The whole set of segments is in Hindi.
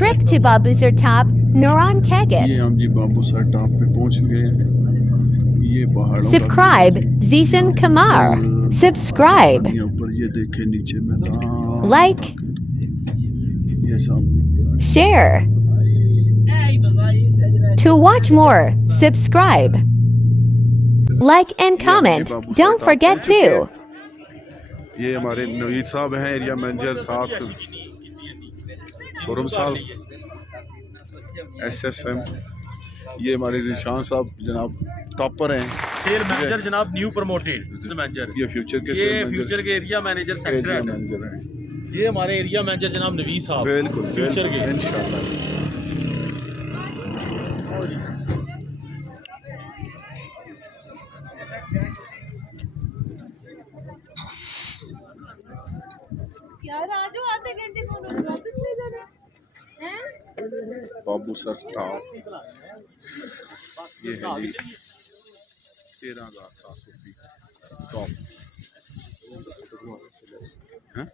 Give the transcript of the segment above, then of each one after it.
trip to Babusar top, Naran ये हम जी बाबूसर टॉप पे पहुंच गए हैं। ये पहाड़ों का Subscribe, Zishan Kamar. Subscribe. ऊपर ये देखे नीचे में Like. ये सामने Share. To watch more, subscribe. Like and comment. Don't forget to. ये हमारे नवीद साहब हैं, एरिया मैनेजर, साथ खुरम साहब SSM। ये हमारे जिशान साहब जनाब टॉपर हैं, सेल मैनेजर जनाब, न्यू प्रमोटेड मैनेजर। ये फ्यूचर के एरिया मैनेजर सेक्टर मैनेजर हैं। ये हमारे एरिया मैनेजर जनाब नवीद साहब, बिल्कुल फ्यूचर के इंशाल्लाह। आधे घंटे वापस ले जाना हैं। बाबूसर टॉप ये है जी 13,700 फीट टॉप। हाँ?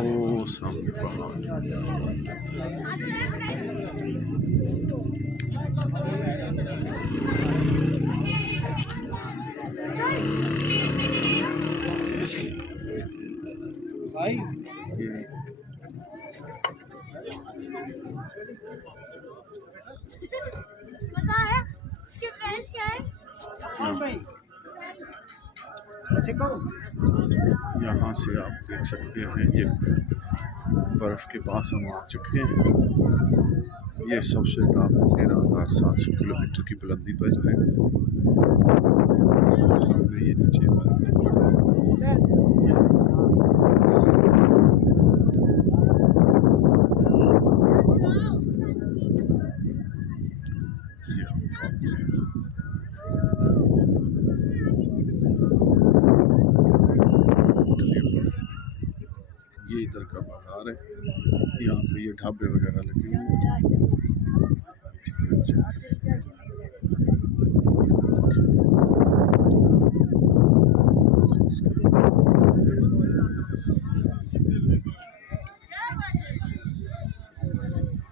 ओ सामने पहाड़। मजा आया? इसके फ्रेंड्स क्या है? यहाँ से आप देख सकते हैं ये बर्फ़ के पास हम आ चुके हैं। ये सबसे टॉप 13,700 किलोमीटर की बुलंदी पर जो है सामने ये नीचे ये इधर का बाजार है। यहाँ पे ये ढाबे वगैरह लगे हुए हैं।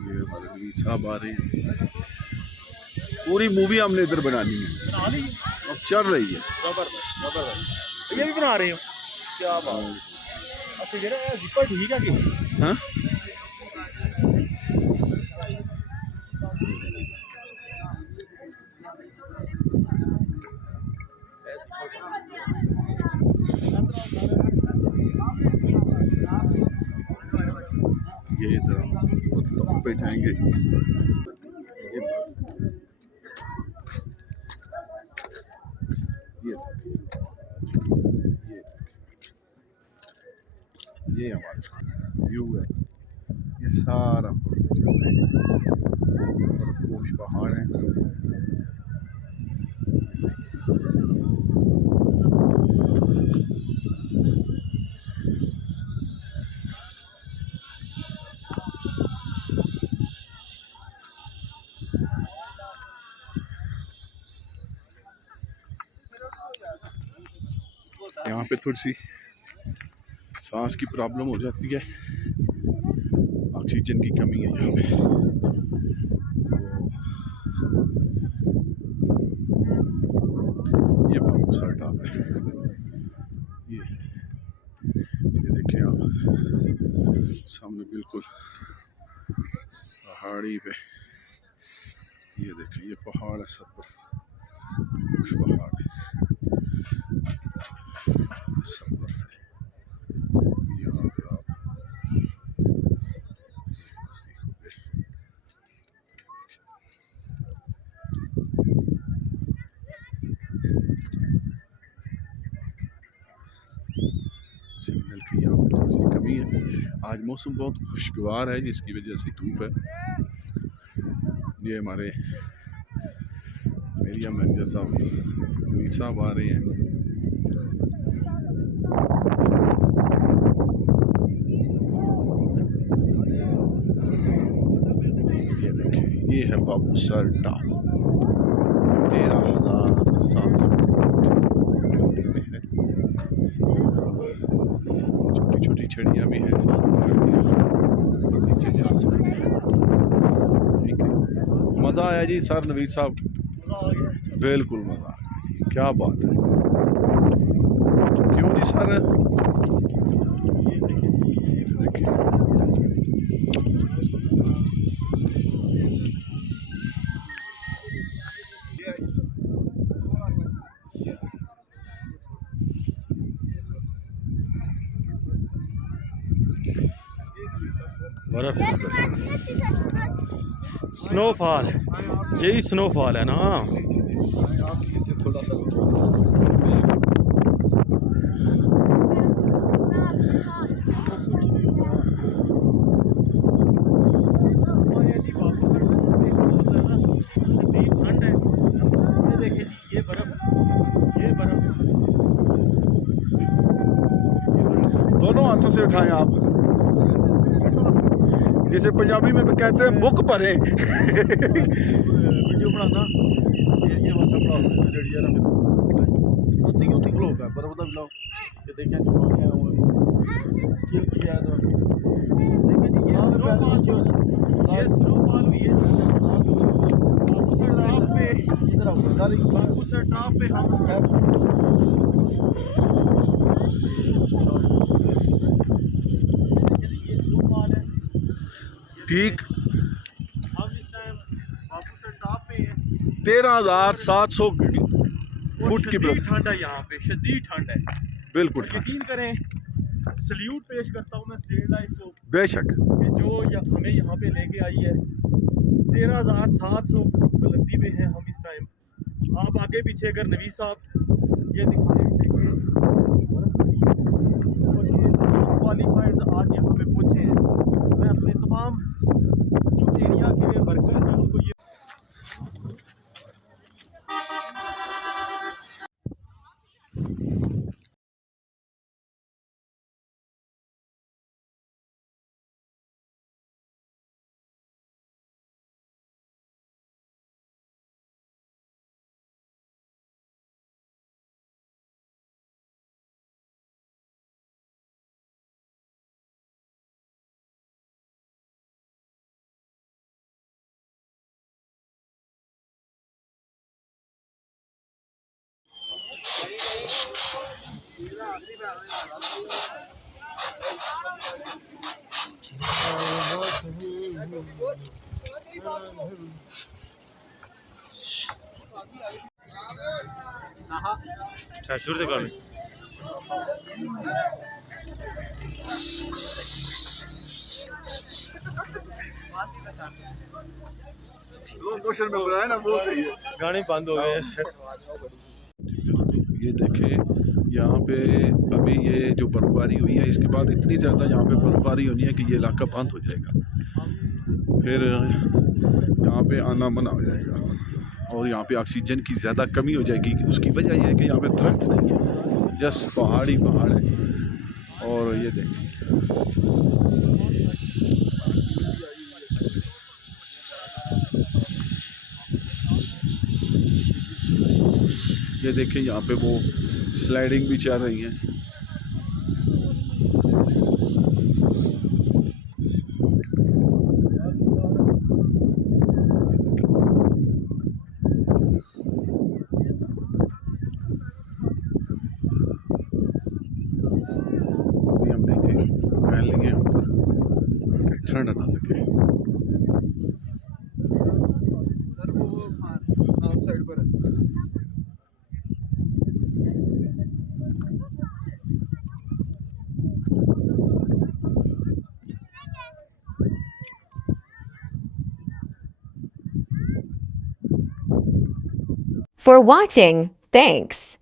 ये हमारे नवीद साहब आ रहे हैं। पूरी मूवी हमने इधर बनानी है, अब चल रही है। जबरदस्त ये भी बना रहे हो, क्या बात है। अच्छा जरा जिपर ठीक है कि हाँ ये इधर हम टॉप पे जाएंगे। ये हमारा व्यू है। ये सारा पोश पहाड़ है। यहाँ पे थोड़ी सी सांस की प्रॉब्लम हो जाती है, ऑक्सीजन की कमी है यहाँ पे। ये बाबूसर टॉप है। ये देखिए आप सामने बिल्कुल पहाड़ी पे, ये देखिए ये पहाड़ है, सब पर पहाड़ है। सफर से यहाँ पे आप नज़दीक हो गए। सिग्नल की यहाँ पे थोड़ी सी कमी है। आज मौसम बहुत खुशगवार है जिसकी वजह से धूप है। ये हमारे एरिया मैनेजर साहब मीर साहब आ रहे हैं। ये देखें, ये है बाबूसर टाप 13,700 में है। छोटी छोटी छड़ियाँ भी हैं साथ में, और नीचे जा सकते हैं। ठीक है, मज़ा आया जी सर नवीद साहब, बिल्कुल मज़ा आ गया जी, क्या बात है। क्यों जी सर? देखिए बर्फ, स्नोफॉल, यही स्नोफॉल है ना। आप इससे थोड़ा सा ठंड है, ये देखिए जी, ये बर्फ, दोनों हाथों से उठाएं आप, जिसे पंजाबी में कहते हैं बुक भरे। वीडियो बनाना ये बस अपना जड़ी है ना, उतनी उतनी क्लोज है बर्फ का ब्लॉग। ये देखें जो है वो चिल किया है। तो देखिए जी, ये स्नोफॉल हुई है बाबूसर टॉप पे। इधर आओ, बाबूसर टॉप पे हम पीक हम इस टाइम बाबूसर टॉप पे हैं। 13,700 फुट की शदीद ठंड है यहाँ पे, शदीद ठंड है, बिल्कुल यकीन करें। सल्यूट पेश करता हूँ मैं स्टेट लाइफ को बेशक। कि जो हमें यहाँ पे लेके आई है। 13,700 फुट बुलंदी पे हैं हम इस टाइम। आप आगे पीछे अगर नवीद साहब ये दिखाएं, देखें बर्फ पड़ी है और ये क्वालिफाइड आज यहाँ पे पहुँचे हैं। मैं अपने तमाम जो एरिया के वर्कर हैं उनको ये शुरू से कर स्लो मोशन में बनाया ना, वो सही है। गाने बंद हो गए। ये देखें यहाँ पे अभी ये जो बर्फबारी हुई है, इसके बाद इतनी ज़्यादा यहाँ पे बर्फबारी होनी है कि ये इलाका बंद हो जाएगा, फिर यहाँ पे आना मना हो जाएगा और यहाँ पे ऑक्सीजन की ज़्यादा कमी हो जाएगी। उसकी वजह यह है कि यहाँ पे दरख्त नहीं है, जस्ट पहाड़ ही पहाड़ है। और ये देखें यहाँ पे वो स्लाइडिंग भी चल रही है। अभी हम देखें पहन लेंगे ऊपर कि ठंड ना लगे। सर वो आउटसाइड पर है। For watching, thanks.